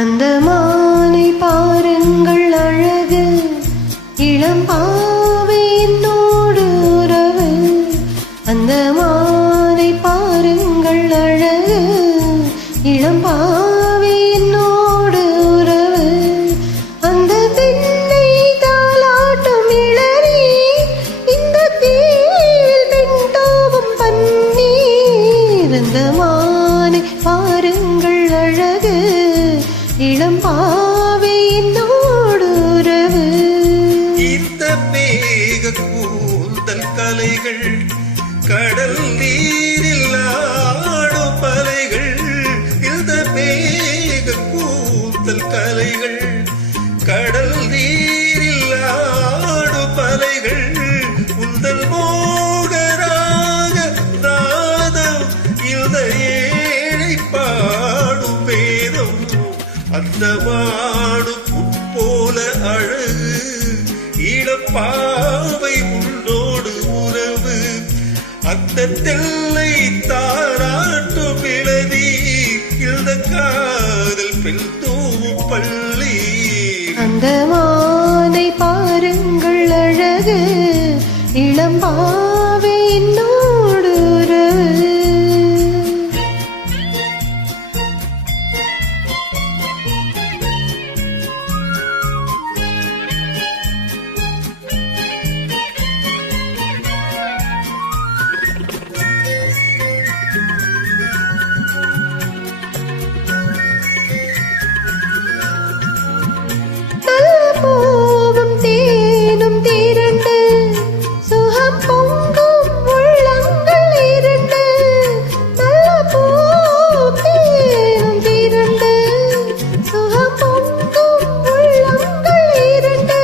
அந்த மானை பாருங்கள் அழகு, இளம் பாவை என்னோடு உறவு. அந்த மானை பாருங்கள் அழகு, இளம் பாவை என்னோடு உறவு. அந்த பெண்ணை தாலாட்டும் இளநீ, இந்த தீயில் பெண்தாவும் பன்னீர். அந்த மானை பாருங்கள் அழகு, இளம் பாவை என்னோடு உறவு. இந்த மேக கூந்தல் கலைகள், கடல் நீரில் ஆடும் பலைகள். இந்த மேக கூந்தல் கலைகள், கடல் நீரில் ஆடும் பலைகள். உந்தல் மோகராக நாதம், இந்த ஏழை பாடும் வேதம். அந்த வாடு போல அழகு, இளப்பாவை உன்னோடு உறவு. அந்த தெல்லை தாராட்டும் இளதி, இந்த காதல் பெண் தூவும் பள்ளி. அந்த மானை பாருங்கள் அழகு, இளம் பாவை என்னோடு உறவு. போகும் தேனும் திரண்டு, சுகம் பொங்கும் உள்ளங்கள் இரண்டு. நல்ல போகும் தேனும் திரண்டு, சுகம் பொங்கும் உள்ளங்கள் இரண்டு.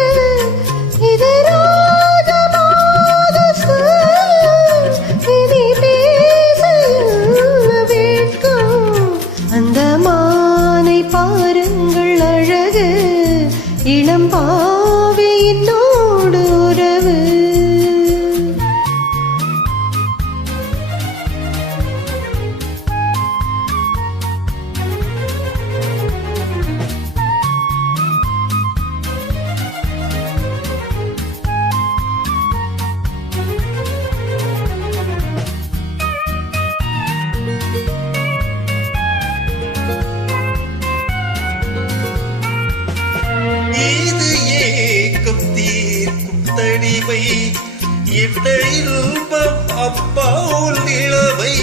இது ராஜமாத சொல், இனி பேச வேட்கும். அந்த மானை பாருங்கள் அழகு, இளம் பாவை என்னோடு உறவு. தனிமை இந்த இன்பம் அப்பால் இளவை.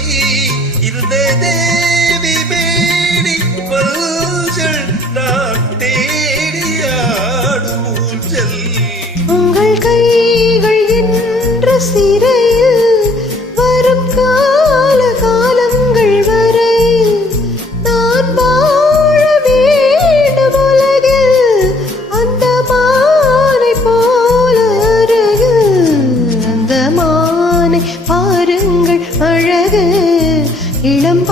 இந்த தேவி மேடி பல்சல், நான் தேடியாடும் ஊஞ்சல். உங்கள் கைகள் என்ற சிறையில் வரும் கால காலங்கள் வரை நான் வாழ வேண்டும் உலகில். அந்த மானை போல அழகு, அந்த மானை பாருங்கள் அழகு, இளம்